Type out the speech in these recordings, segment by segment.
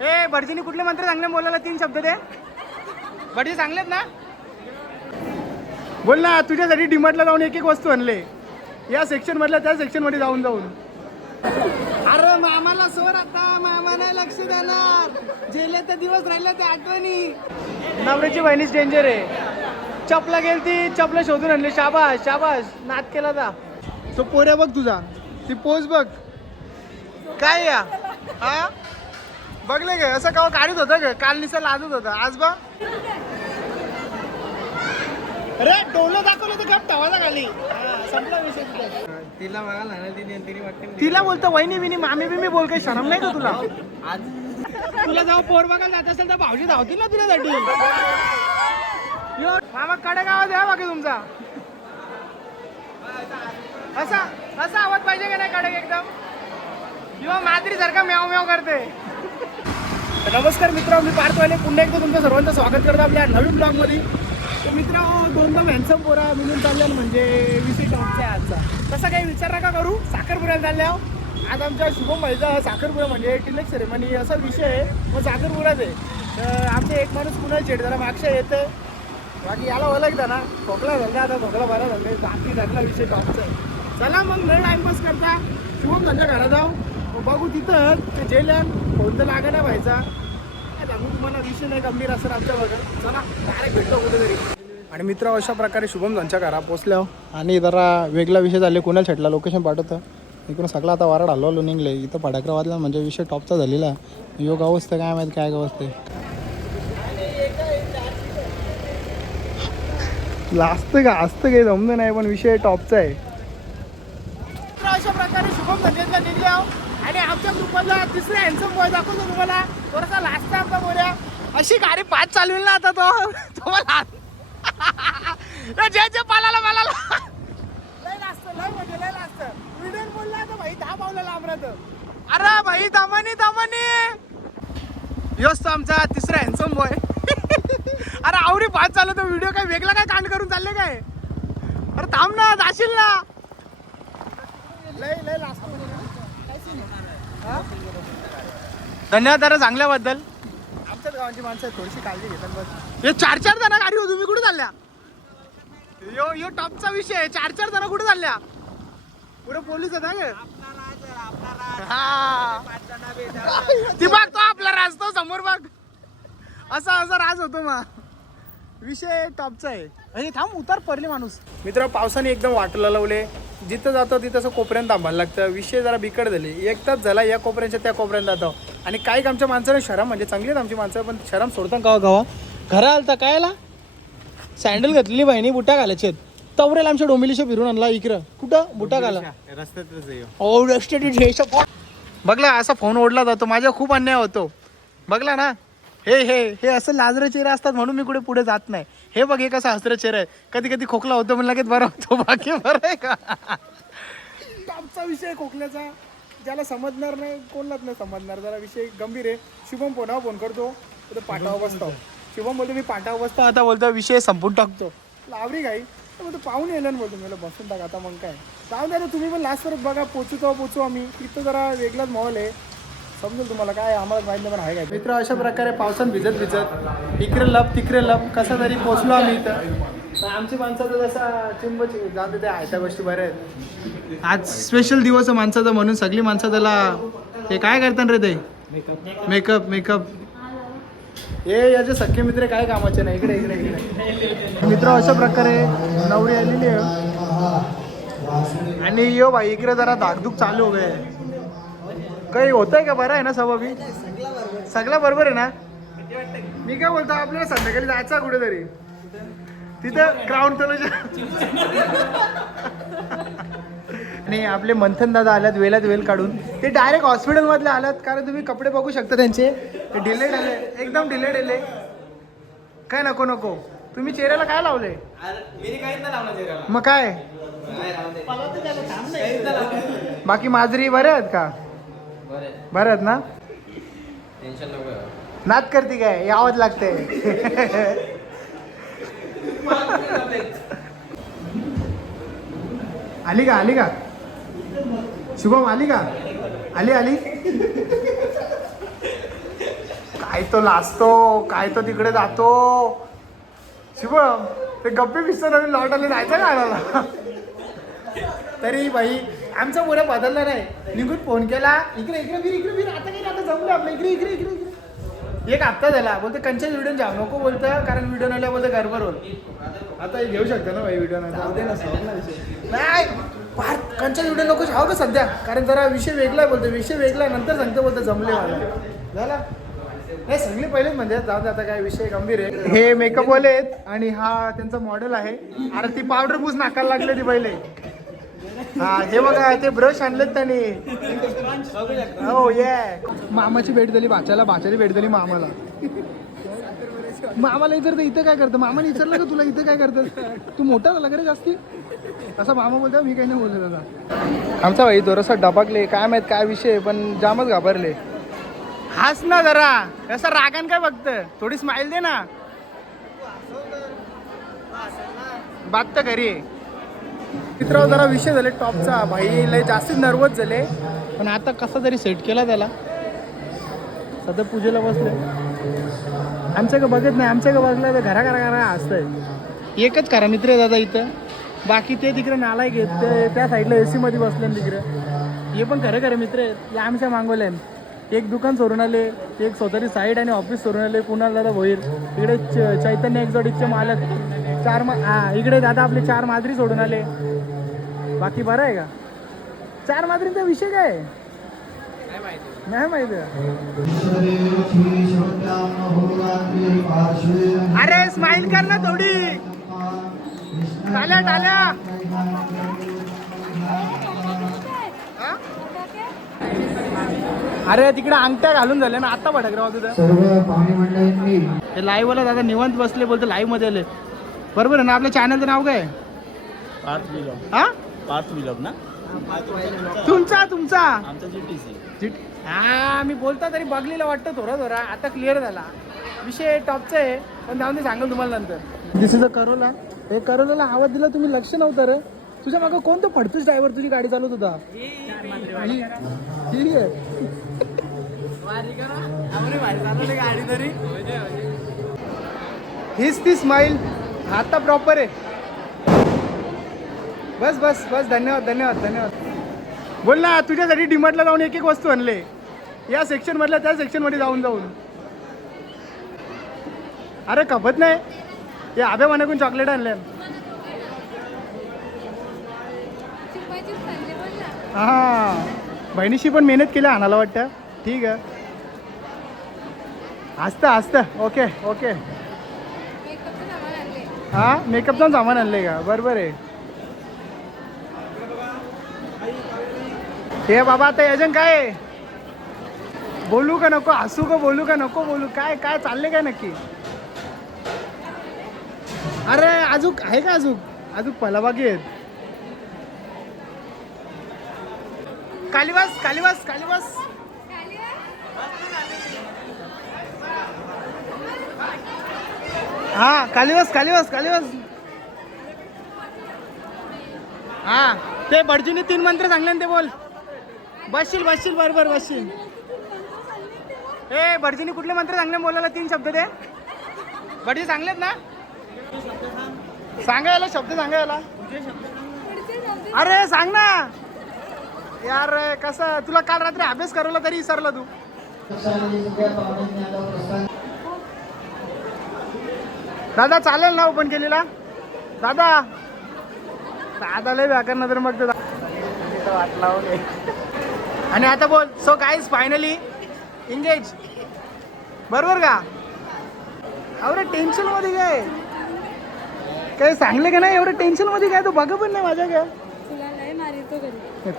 ए भटजीने कुठले मंत्र चांगले बोलायला तीन शब्द दे. भटजी चांगलेत ना? बोल ना तुझ्यासाठी डिमार्टला जाऊन एक एक वस्तू आणले. या सेक्शन मधल्या त्या सेक्शनमध्ये जाऊन जाऊन. अरे मामाला सोड आता. मामा नाही लक्ष देणार. जेले तर दिवस राहिले ते आठवणी. नवऱ्याची बहिणीच डेंजर आहे. चपला गेली ती चपला शोधून आणली. शाबाश शाबाश नाद केला जा. तो पोऱ्या बघ तुझा. ती पोच बघ. काय या? हा? बघले गे असं का काढत होतं ग काल निसा लाजत होता. आज बा अरे डोलं दाखवलं तर गप ठेवायला खाली. हा, संपला विषय तिला बघायला ना तिने तिने वाटते तिला बोलतो वहिनी बिनी मामी बिमी बोल काही शरम नाही का तुला? आज तुला जेव्हा पोर बघायला जात असेल तर भाऊजी धावतील ना तुझ्यासाठी. यो, मामा कडे गावात या बाकी तुमचा. असा असा आवाज पाहिजे का नाही कडे एकदम? किंवा मात्री सारखा म्याव म्याव करते. नमस्कार मित्र मी पार्थवाले पुन्हा एकदा तुमचं सर्वांचं स्वागत करतो आपल्या नवीन ब्लॉगमध्ये तर मित्र दोनदा हॅन्सम पोरा मिळून चालल्या म्हणजे विषय टॉपचा आजचा. तसा काही विचार नका करू साखरपुऱ्याला चालल्या आज आमच्या शुभम भाईचा साखरपुरा म्हणजे टिलक सेरेमनी असा विषय आहे. मग साखरपुराच आहे. तर आमचे एक माणूस पुन्हा चेड जरा मागच्या येतं बाकी याला ओळखता ना खोकला झाला आता खोकला बरा झाला बाकी झाला विषय टॉपचा आहे. चला मग न टाइमपास करता. शुभम त्यांच्या घरात जाऊ. बघू तिथं ते फोन तर लागा नाही व्हायचा सांगू तुम्हाला विषय नाही गंभीर असं आमच्या बघा. चला डायरेक्ट भेटतो कुठेतरी. आणि मित्र अशा प्रकारे शुभम त्यांच्या घरा पोचल्या आणि जरा वेगळा विषय झाले कोणाला छेटला लोकेशन पाठवतं. इकडून सगळं आता वारड हलवलो निघले. इथं फटाकरा वाजला म्हणजे विषय टॉपचा झालेला. योग अवस्था काय माहिती काय अवस्था. असतं का असतं काही जमलं नाही पण विषय टॉपचा आहे. अशा प्रकारे शुभम धंद्यातला निघले आहो आणि आमच्या ग्रुपमधला तिसरा हॅन्सम बॉय दाखवतो तुम्हाला. थोडासा लास्ट आमचा बोल्या. अशी गाडी पाच चालवेल ना आता तो. तुम्हाला जे जे पालाला पालाला. लय लास्ट लय म्हणजे लय लास्ट व्हिडिओ बोलला तर भाई दहा पावला लांब राहतं. अरे भाई दमानी दमानी. योच तो आमचा तिसरा हॅन्सम बॉय अरे आवरी पाच चालू तो व्हिडिओ काय वेगळा काय कांड करून चालले काय? अरे थांब ना जाशील ना. लय लय लास्ट धन्यवाद दादा चांगल्याबद्दल. आमच्याच गावाची माणसं आहेत, थोडीशी काळजी घेतात बस. हे चार चार जण गाडी हो तुम्ही कुठे चालल्या? यो यो टॉपचा विषय आहे. चार चार जण कुठे चालल्या? पुढे पोलीस आहेत हा ग? हा. ती बघ तो आपला राज तो समोर बघ. असा असा राज होतो मा. विषय टॉपचा आहे. आणि थांब उतार पडले माणूस. मित्र पावसाने एकदम वाटला लावले. जिथं जातो तिथं असं कोपऱ्यात थांबायला लागतं. विषय जरा बिकट झाले. एक तास झाला या कोपऱ्याच्या त्या कोपऱ्यात जातो. आणि काही आमच्या माणसाने शरम म्हणजे चांगली आहेत आमची माणसं पण शरम सोडता गावा गावा घरा आलता काय आला? सँडल घातलेली बहिणी बुटा घालायचे आहेत. तवरेल आमच्या डोंबिलीच्या फिरून आणला इकडं. कुठं? बुटा घाला. रस्त्यातच आहे ह्यो. ओ रस्ते बघला असा फोन ओढला जातो. माझ्या खूप अन्याय होतो. बघला ना. हे हे हे असं लाजरे चेहरे असतात म्हणून मी कुठे पुढे जात नाही. हे बघ हे कसं हसरे चेहरा आहे. कधी कधी खोकला होतो म्हणलं लगेच बरं होतो. बाकी बरं आहे का? आमचा विषय खोकल्याचा. ज्याला समजणार नाही कोणालाच नाही समजणार. जरा विषय गंभीर आहे. शुभम फोनावर फोन करतो. तर पाठावर बसतो शुभम बोलतो मी पाठावर बसतो आता बोलतो विषय संपून टाकतो. लावरी काही तर मग पाहून येलं ना बोलतो मला बसून टाका आता मग काय? जाऊ द्या ना तुम्ही पण लास्ट परत बघा पोचू तो पोचू आम्ही. इथं जरा वेगळाच मॉल आहे. समजेल तुम्हाला काय? आम्हाला माहिती पण आहे काय मित्र अशा प्रकारे पावसात भिजत भिजत इकडे लप तिकडे लप कसा तरी पोचलो आम्ही इथं. तर आमची माणसं तर जसा चिंब जाते त्या आयत्या गोष्टी बऱ्या आहेत. आज स्पेशल दिवस आहे माणसाचा म्हणून. सगळी माणसं त्याला हे काय करतात रे ते? मेकअप मेकअप हे याचे सख्खे मित्र काय कामाचे नाही. इकडे इकडे इकडे. मित्र अशा प्रकारे नवरी आलेली आहे. आणि यो भाई इकडे जरा धाकधूक चालू हो. काही होत आहे का बरं आहे ना सभाबी? सगळं बरोबर आहे ना? मी काय बोलतो आपल्याला संध्याकाळी जायचा कुठेतरी. तिथं ग्राउंड आणि आपले मंथन दादा आल्यात वेलात वेल काढून. ते डायरेक्ट हॉस्पिटल मधले आल्यात कारण तुम्ही कपडे बघू शकता त्यांचे. डिले आले एकदम डिले आले. काय नको नको. तुम्ही चेहऱ्याला काय लावले मग काय? बाकी माजरी बरे आहेत का? बरं आहेत ना? टेन्शन नको. नाद करते काय? यावंच लागते आली का? आली का? शुभम आली का? आली आली? काय तो लाजतो काय तो तिकडे जातो. शुभम ते गप्पे पिसतो नवीन लॉट आले जायचं का आणायला? तरी बाई आमचा मुलं बदलला नाही. निघून फोन केला इकडे इकडे फिर इकडे फिर आता काही आता जमलं आपलं इकडे इकडे इकडे इकडे. एक हप्ता झाला बोलते कंच्या व्हिडिओ जाऊ नको बोलतं कारण व्हिडिओ नाही बोलते गडबड होईल. आता हे घेऊ शकता ना भाई व्हिडिओ नाही फार कंच्या व्हिडिओ नको जाऊ का सध्या. कारण जरा विषय वेगळा आहे बोलतो विषय वेगळा नंतर सांगतो बोलतो जमले मला. झाला? नाही सगळे पहिलेच म्हणजे जाऊ दे आता काय विषय गंभीर आहे. हे मेकअप वाले आहेत आणि हा त्यांचा मॉडेल आहे. अरे ती पावडर पूस नाकाला लागले ती पहिले. हा हे बघा ते ब्रश आणलेत त्यांनी. हो ये मामाची भेट झाली भाच्याला भाच्याची भेट झाली मामाला. मामाला विचारतं इथं काय करतं? मामाने विचारलं का तुला इथं काय करतं? तू मोठा झाला का रे जास्ती? असं मामा बोलतो मी काही नाही बोलले दादा. आमचा भाई थोडासा डबाकले काय माहीत काय विषय पण जामच घाबरले. हास ना जरा. कसं रागान काय बघत? थोडी स्माइल दे ना. बात तर घरी आहे मित्र जरा विषय झाले टॉपचा. भाई लय जास्तीच नर्वस झाले. पण आता कसा तरी सेट केला त्याला सध्या पूजेला बसले आमच्या का बघत नाही आमच्या का बघलं तर घरा घरा घरा असतंय एकच करा मित्र आहे दादा इथं बाकी ते तिकडे नालाय घेत ते त्या साईडला ए मध्ये बसले तिकडे हे पण खरं खरं मित्र आहेत हे आमच्या मागवले एक दुकान सोडून आले एक स्वतःची साईड आणि ऑफिस सोडून आले पुन्हा दादा भोईर इकडे चैतन्य एक्झॉटिकचे मालक चार मा इकडे दादा आपले चार मादरी सोडून आले बाकी बरं आहे का? चार मादरींचा विषय काय? नाही माहिती. अरे स्माइल कर ना थोडी. टाल्या टाल्या? अरे तिकडे अंगठ्या घालून झाल्या ना आता भडकराव तुझं. सर्व मंडळींनी हे लाईव्ह वाला दादा निवांत बसले बोलतो लाईव्हमध्ये आले. बरोबर आहे ना आपल्या चॅनलचं नाव काय? हा? विलॉग ना? तुमचा तुमचा. आमचा जी टी सी जिट- हा मी बोलता तरी बघलेलं वाटतं थोडा थोडा. आता क्लिअर झाला. विषय टॉपचा आहे पण जाऊन ते सांगेल तुम्हाला नंतर. दिस इज अ करोला हे करोलाला आवाज दिला तुम्ही लक्ष नव्हतं रे. तुझ्या मागं कोणतं फडतूस ड्रायव्हर तुझी गाडी चालवत होता? ही आहे. हीच ती स्माईल आता प्रॉपर आहे. बस बस बस धन्यवाद धन्यवाद धन्यवाद. बोल ना तुझ्यासाठी डिमार्टला जाऊन एक एक वस्तू आणले. या सेक्शन मधल्या त्या सेक्शनमध्ये जाऊन जाऊन. अरे खपत नाही. हे आभ्या मनाकून चॉकलेट ना हा. बहिणीशी पण मेहनत केली आणायला वाटतं. ठीक आहे. असतं असतं. ओके ओके आणले हा? मेकअपचं सामान आणले का? बरोबर आहे. हे बाबा आता अजून काय? बोलू का नको? हसू का बोलू का नको बोलू? काय काय चालले काय नक्की? अरे अजूक आहे का अजूक अजूक पलाबागी आहेत. कालिवास कालिवास कालिवास. हा कालिवास कालिवास कालिवास. हा ते भटजीने तीन मंत्र सांगले ना ते बोल. बसशील बसशील बरोबर बसशील. ए भटजीने कुठले मंत्र चांगले बोलायला तीन शब्द ते भटजी चांगलेत ना? सांगायला शब्द सांगायला अरे सांग ना. यार कसं तुला काल रात्री अभ्यास करवला तरी विसरला तू. दादा चालेल ना ओपन केलेला? दादा. दादा लय व्याकरण नजर मग ते दा- वाट लावले आणि आता बोल. सो गाईज फायनली इंगेज बरोबर का? अरे टेन्शनमध्ये काय? काय सांगले का नाही? एवढं टेन्शनमध्ये काय? तू बघा पण नाही माझ्या काय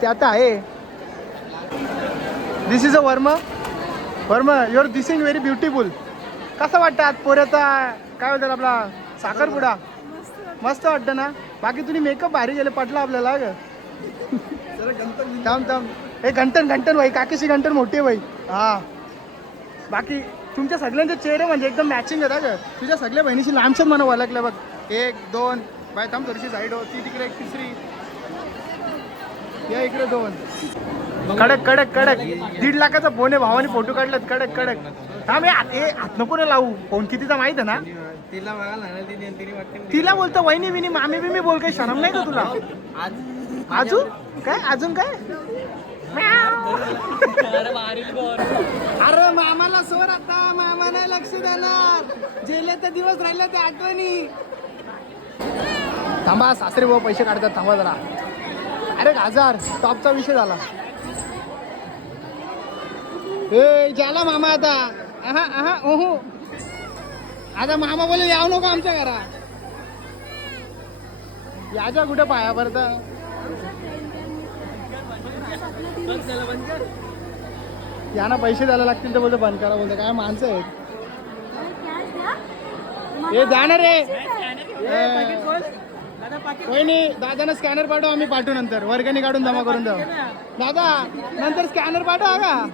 ते आता आहे. This is a warm warm your dissing very beautiful कसं वाटतं आज पोऱ्याचा? काय म्हणतात आपला? साखरपुडा? मस्त वाटतं ना? बाकी तुम्ही मेकअप भारी गेले पटला आपल्याला. थांब थांब. हे घंटन घंटन भाई काकीशी घंटन मोठी आहे भाई. हा. बाकी तुमच्या सगळ्यांचे चेहरे म्हणजे एकदम मॅचिंग आहेत हा ग. तुझ्या सगळ्या बहिणीशी लांबच्याच मला ओळखल्या बघ. एक दोन. बाय थांब थोडीशी साईड हो. ती तिकडे एक तिसरी. या इकडे दोन. कडक कडक कडक. दीड लाखाचा फोन आहे भावाने फोटो काढलात. कडक कडक. थांब हे हात- नको ना लावू. फोन कितीचा माहीत आहे ना? तिला तिला बोलतो वहिनी विनी मामी बिमी बोल काही शरम नाही का तुला? आज अजून? काय? अजून काय? अरे मामाला सोर आता. मामा नाही लक्ष देणार. जेले तर दिवस राहिले ते आठवणी. थांबा सासरे भाऊ पैसे काढतात थांबा जरा. अरे हजार टॉपचा विषय झाला. ए झाला मामा आता. आहा आहा ओहो. आता मामा बोले याव नको आमच्या घरा याच्या कुठे पाया परत यांना पैसे द्यायला लागतील तर बोलतो बंद करा बोलतो काय माणसं आहेत? हे जाणार रे. कोई नाही दादानं स्कॅनर पाठव आम्ही पाठवू नंतर. वर्गणी काढून जमा करून द्या दादा नंतर स्कॅनर पाठवा का?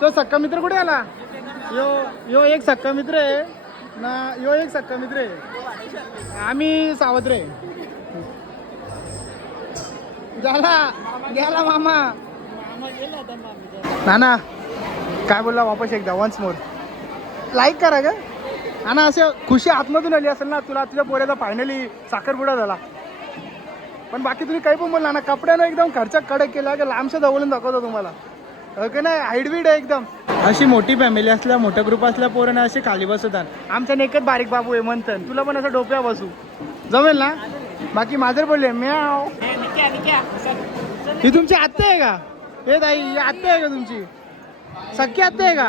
तो सक्का मित्र कुठे आला? यो यो एक सक्का मित्र आहे. ना यो एक सक्का मित्र आहे. आम्ही सावत्र आहे. झाला. गेला मामा. नाना काय बोलला वापस एकदा वन्स मोर लाईक करा ग. ना असं खुशी आतमधून आली असेल ना तुला तुझ्या पोऱ्याचा फायनली साखरपुडा झाला. पण बाकी तुम्ही काही पण बोलला ना कपड्यानं एकदम खर्चा कडक केला की लांबशा जवळून दाखवतो तुम्हाला. हो ओके नाही? हाईडवीड आहे एकदम. अशी मोठी फॅमिली असल्या मोठा ग्रुप असल्या पोरांना असे खाली बसवतात. आमच्या नेकत बारीक बाबू आहे म्हणतात तुला पण असं डोक्या बसू. जमेल ना? बाकी माझर बोलले म्याव. ही तुमची आत्या आहे का? हे ताई ही आत्या आहे का तुमची? सख्खी आत्या आहे का?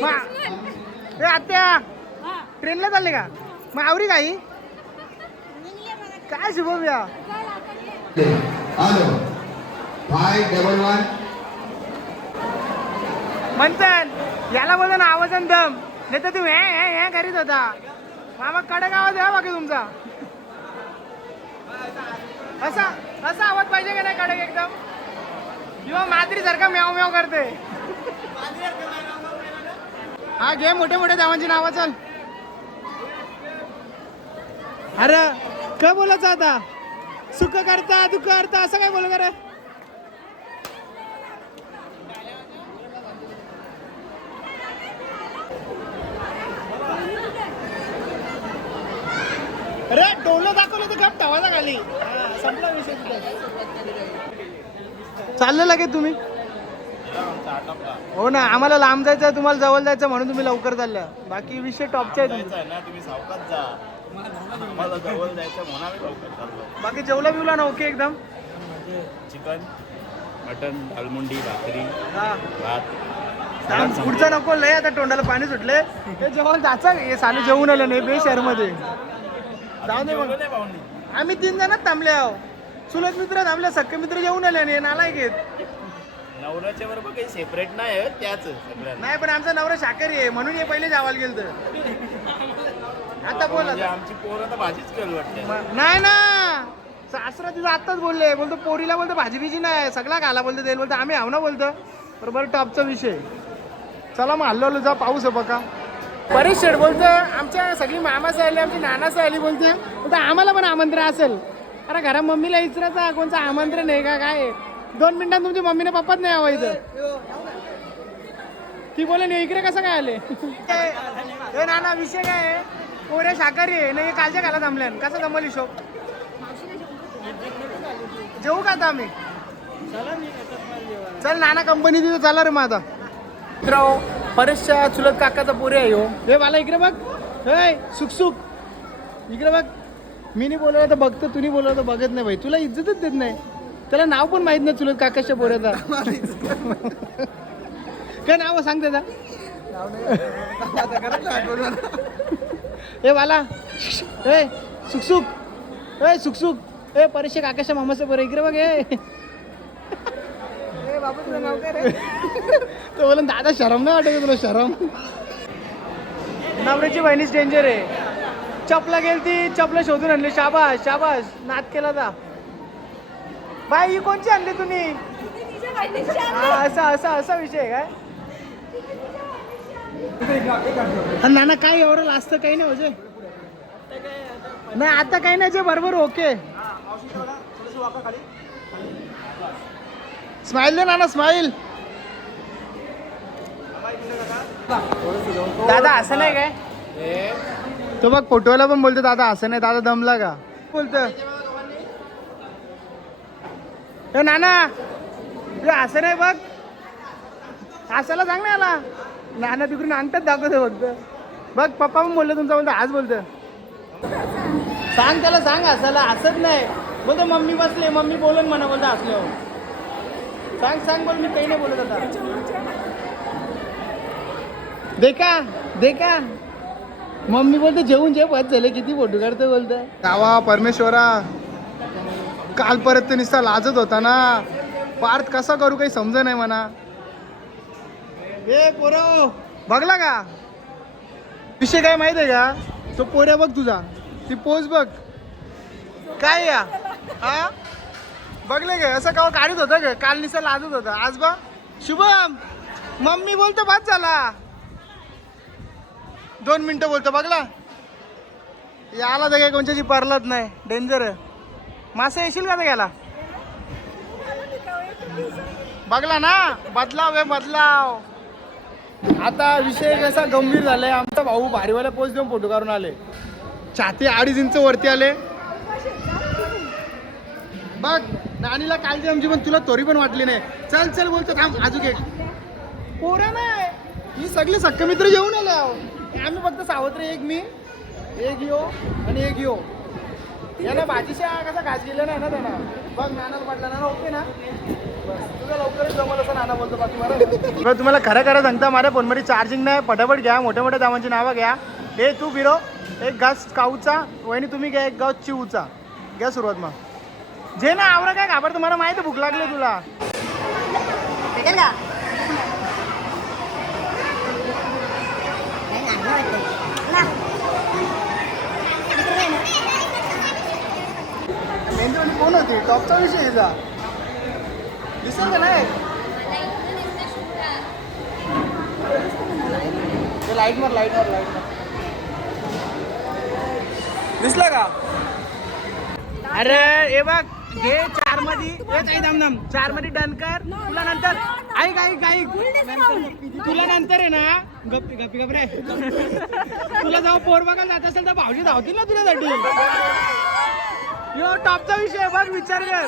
मा- ए आत्या ट्रेनला चालले का? मग आवरी काही काय शुभम या. म्हणतात याला बोलतो ना आवाज आणि दम. नाही तर तू हे हे हे करीत होता. मामा कडक आवाज आहे बाकी तुमचा. असा असा आवाज पाहिजे का नाही कडक एकदम? किंवा मात्री सारखा म्याव म्याव करते. हा घे मोठे मोठे धावांची नावं चल. अरे काय बोलायचं आता? सुख करता दुःख करता असं काय बोल कर अरे डोलं गप ठेवायचा खाली. हा, संपला विषय तिथे. चाललं तुम्ही? हो ना आम्हाला लांब जायचं आहे, तुम्हाला जवळ जायचं म्हणून तुम्ही लवकर चालल्या. बाकी विषय टॉपचे आहे ना तुम्ही सावकात जा. मला जवळ जायचं म्हणून आम्ही लवकर चाललो. बाकी जेवला बिवला ना ओके एकदम? चिकन मटन अलमुंडी भाकरी हा. भात. पुढचं नको लय आता तोंडाला पाणी सुटले हे जेवण जायचं हे साले जेवून आले नाही बे शहरमध्ये जाऊ दे मग. आम्ही तीन जणच थांबले आहो. चुलत मित्र थांबले सख्खे मित्र जेवून आले नाही नालायक आहेत. नवऱ्याच्या बरोबर काही सेपरेट नाही आहे त्याच सगळ्यांना. नाही पण आमचा नवरा शाकाहारी आहे म्हणून हे पहिले जावायला गेलं तर आता बोल म्हणजे आता. आमची पोरं तर भाजीच करू वाटते. नाही ना. सासरा तिथं आत्ताच बोलले बोलतो पोरीला बोलतो भाजी बिजी नाही सगळा घाला बोलतो तेल बोलतो आम्ही आव ना बोलतो बरोबर टॉपचा विषय. चला मग हल्लो जा पाऊस आहे बघा. परेश शेठ बोलतो आमच्या सगळी मामाचं आली आमची नानाचं आली बोलते. बोलतो आम्हाला पण आमंत्रण असेल. अरे घरा मम्मीला विचारायचा कोणचं आमंत्रण आहे का काय? दोन मिनिटात तुमची मम्मीने पप्पाच नाही हवा इथं. ती बोले नाही इकडे कसं काय आले? ए नाना विषय काय आहे? पोऱ्या शाकाहारी आहे नाही कालच्या घाला थांबल्यान कसा जमल हिशोब जेवू का आता आम्ही? चल नाना कंपनी तिथं चाला रे मग आता. मित्र परेशच्या चुलत काकाचा पोरे आहे हो. हे मला इकडे बघ. हे सुख सुख. इकडे बघ. मी नाही बोलवलं तर बघतो तुम्ही बोलवलं तर बघत नाही भाई तुला इज्जतच देत नाही. त्याला नाव पण माहीत नाही चुलत काकाच्या पोऱ्याचा. काय नाव सांग त्याचा? ए वाला ए सुखसुख ए सुखसुख ए परेश काकाच्या मामाचं बरं इकडे बघ ए. तो बोला दादा शरम नाही वाटत तुला शरम. नवऱ्याची बहिणीच डेंजर आहे. चपला गेली ती चपला शोधून आणली. शाबास शाबास. नाद केला ता बाई ही कोणची आणली तुम्ही? हा असा असा असा विषय आहे काय? आणि नाना काय एवढं लाजतं काही नाही होजे नाही आता काही नाही जे बरोबर ओके स्माइल दे नाना स्माइल दादा असं नाही काय? तो बघ फोटोला पण बोलतो दादा असं नाही दादा दमला का? बोलत. नाना तू असं नाही बघ. असायला सांग ना याला. नाना तिकडून अंगठात दाखवतो फक्त. बघ पप्पा पण बोलले तुमचा बोलतो आज बोलतो. सांग त्याला सांग असायला. असत नाही. बोलतो मम्मी बसले मम्मी बोलून म्हणा बोलतो असल्यावर सांग सांग बोल मी काही नाही बोलत आता. देखा देखा. मम्मी बोलते जेवून जे बस झाले किती फोटो काढतो बोलतोय. गावा परमेश्वरा. काल परत तर नुसता लाजत होता ना. पार्थ कसा करू काही समज नाही म्हणा. ए पोरो बघला का? विषय काय माहिती आहे का? तो पोऱ्या बघ तुझा. ती पोच बघ. काय या? हा? बघले गे असं का काढत होतं ग काल निसा लाजत होता. आज बा शुभम मम्मी बोलतो बाद झाला. दोन मिनिटं बोलतो बघला. याला तर काय कोणच्याची परलत नाही डेंजर मासे येशील का गेला बघला ना बदलाव आहे बदलाव. आता विषय कसा गंभीर झालाय आमचा भाऊ भारीवाला पोच देऊन फोटो काढून आले. छाती अडीच इंच वरती आले. बघ नानीला कालची आमची पण तुला तोरी पण वाटली नाही. चल चल बोलतो थांब अजून एक. पोरा नाही ही सगळे सक्क मित्र येऊन आले. आम्ही फक्त सावत्र एक मी एक यो आणि एक यो. याला भाजीच्या कसा घास गेला नाही ना त्यांना? बघ नानाला वाटला ना ओके ना? बस, लवकरच जमल असं नाना बोलतो बाकी बरं, तुम्हाला खरं खरं सांगता माझ्या फोनमध्ये चार्जिंग नाही. पटापट घ्या मोठ्या मोठ्या दामांची नावं घ्या. हे तू बिरो एक घास काऊचा वहिनी तुम्ही घ्या एक गाव चिवचा घ्या सुरुवात मग. जे ना आवरा काय घाबर तुम्हाला माहिती आहे भूक लागली तुला. भेटेल का. मेंदूवाली कोण होती? टॉपचा विषय याचा दिसेल का नाही? ते लाइट मार लाइट मार लाइट मार दिसला का? अरे हे बघ. घे चारमध्ये हे काही दम दम चारमध्ये डन कर. तुला नंतर ऐक ऐक ऐक. तुला नंतर आहे ना गप्पी गप्पी गप रे. तुला जेव्हा पोर बघायला जात असेल तर भाऊजी धावतील ना तुझ्यासाठी यो टॉपचा विषय बघ विचार कर.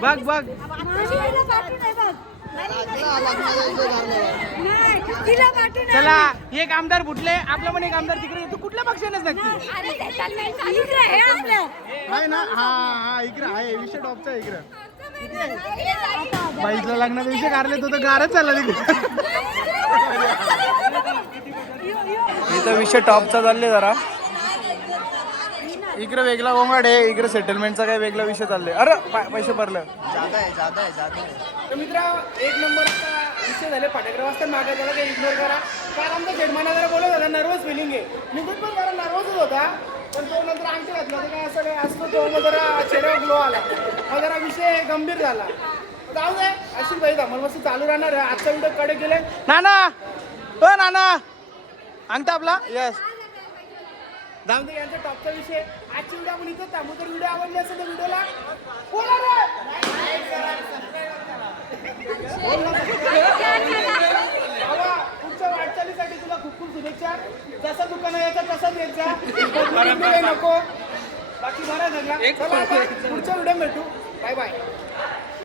बघ बघ. चला एक आमदार फुटले आपला पण एक आमदार तिकडे तू कुठल्या पक्षानेच नक्की? हे. आहे ना हा हा इकडे आहे विषय टॉपचा इकडे. आता बाईतला लग्नाचा विषय काढले तो तर गारच चालला तिकडे. इथं विषय टॉपचा चालले जरा. इकडे वेगळा गोंगाड आहे इकडे सेटलमेंटचा काय वेगळा विषय चालले अरे पा- पैसे भरलं. तर मित्र एक नंबरचा विषय झाले. फटाकडे वाजता मागे काही इग्नोर करा. कारण आमचा शेडमाना जरा बोलत होता नर्वस फिलिंग आहे. निघून पण जरा नर्वसच होता. पण तो नंतर आणखी घातला. होता काय असं काय असतो तो मग जरा चेहऱ्यावर ग्लो आला. मग जरा विषय गंभीर झाला. जाऊ दे अशी बाई मग मस्त चालू राहणार आहे. आजचा व्हिडिओ कडे गेले. नाना! हो नाना! अंगठा आपला? यस दे यांचा टॉपचा विषय. आजची व्हिडिओ आपण इथं थांबू तर व्हिडिओ आवडली असेल तर व्हिडिओला बोला पुढच्या वाटचालीसाठी तुला खूप खूप शुभेच्छा. जसं दुकान यायचं तसंच बदलून नको बाकी बरं आता पुढच्या व्हिडिओ भेटू. Bye bye.